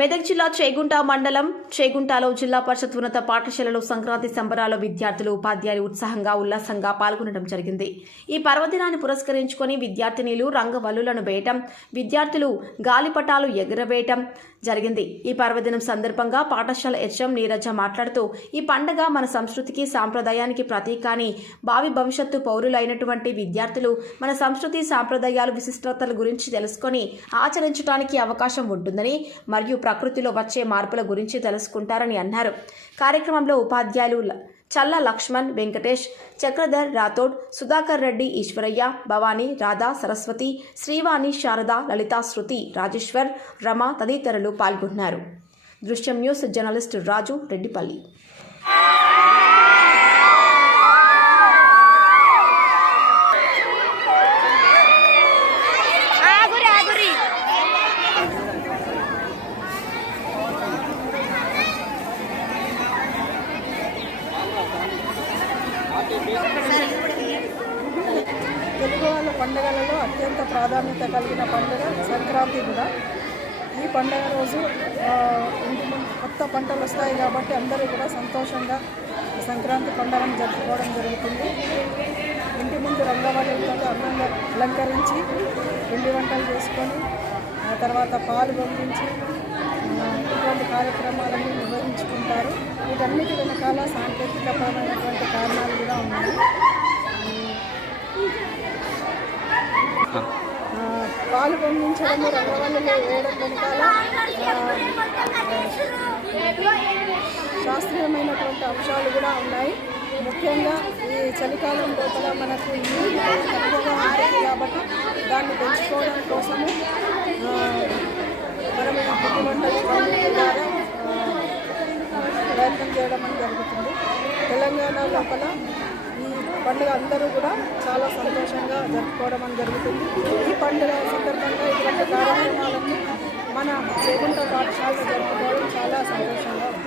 మెదక్ జిల్లా చేగుంట మండలం చేగుంటలో జిల్లా పరిషత్ ఉన్నత పాఠశాలలో సంక్రాంతి సంబరాల విద్యార్థులు ఉపాధ్యాయులు ఉత్సాహంగా ఉల్లాసంగా పాల్గొనడం జరిగింది. ఈ పర్వదినాన్ని పురస్కరించుకొని విద్యార్థినిలు రంగవల్లులను వేయటం, విద్యార్థులు గాలిపటాలు ఎగురవేయటం జరిగింది. ఈ పర్వదినం సందర్భంగా పాఠశాల హెచ్ఎం నీరజ మాట్లాడుతూ, ఈ పండగ మన సంస్కృతికి సాంప్రదాయానికి ప్రతీకాని భావి భవిష్యత్తు పౌరులైనటువంటి విద్యార్థులు మన సంస్కృతి సాంప్రదాయాలు విశిష్టతల గురించి తెలుసుకొని ఆచరించడానికి అవకాశం ఉంటుందని మరియు ప్రకృతిలో వచ్చే మార్పుల గురించి తెలుసుకుంటారని అన్నారు. కార్యక్రమంలో ఉపాధ్యాయులు చల్ల లక్ష్మణ్, వెంకటేష్, చక్రధర్, రాథోడ్, సుధాకర్ రెడ్డి, ఈశ్వరయ్య, భవానీ, రాధా, సరస్వతి, శ్రీవాణి, శారద, లలిత, శృతి, రాజేశ్వర్, రమ తదితరులు పాల్గొన్నారు. దృశ్యం న్యూస్ జర్నలిస్ట్ రాజు రెడ్డిపల్లి. తెలుగు వాళ్ళ పండుగలలో అత్యంత ప్రాధాన్యత కలిగిన పండుగ సంక్రాంతి కూడా. ఈ పండుగ రోజు ఇంటి ముందు కొత్త పంటలు వస్తాయి కాబట్టి అందరూ కూడా సంతోషంగా సంక్రాంతి పండుగను జరుపుకోవడం జరుగుతుంది. ఇంటి ముందు రంగవల్లులతో అందంగా అలంకరించి పిండి వంటలు చేసుకొని ఆ తర్వాత పాలు పొంగించి ఇటువంటి కార్యక్రమాలన్నీ నిర్వహించుకుంటారు. వీటన్నిటి వెనకాల సాంకేతికపరమైనటువంటి కారణాలు కూడా ఉన్నాయి. పాలు పొంగించడము, రంగవల్లులు వేయడం వెనకాల శాస్త్రీయమైనటువంటి అంశాలు కూడా ఉన్నాయి. ముఖ్యంగా ఈ చలికాలం లోపల మనకు నీరు తక్కువగా ఉంటుంది కాబట్టి దాన్ని పెంచుకోవడం కోసము మనం ఈ పిండి వంటలు ద్వారా ప్రయత్నం చేయడం అని జరుగుతుంది. తెలంగాణ లోపల ఈ పండుగ అందరూ కూడా చాలా సంతోషంగా జరుపుకోవడం అని జరుగుతుంది. ఈ పండుగ సందర్భంగా ఇటువంటి కార్యక్రమాలన్నీ మన చేగుంట పాఠశాలలో జరుపుకోవడం చాలా సంతోషంగా ఉంది.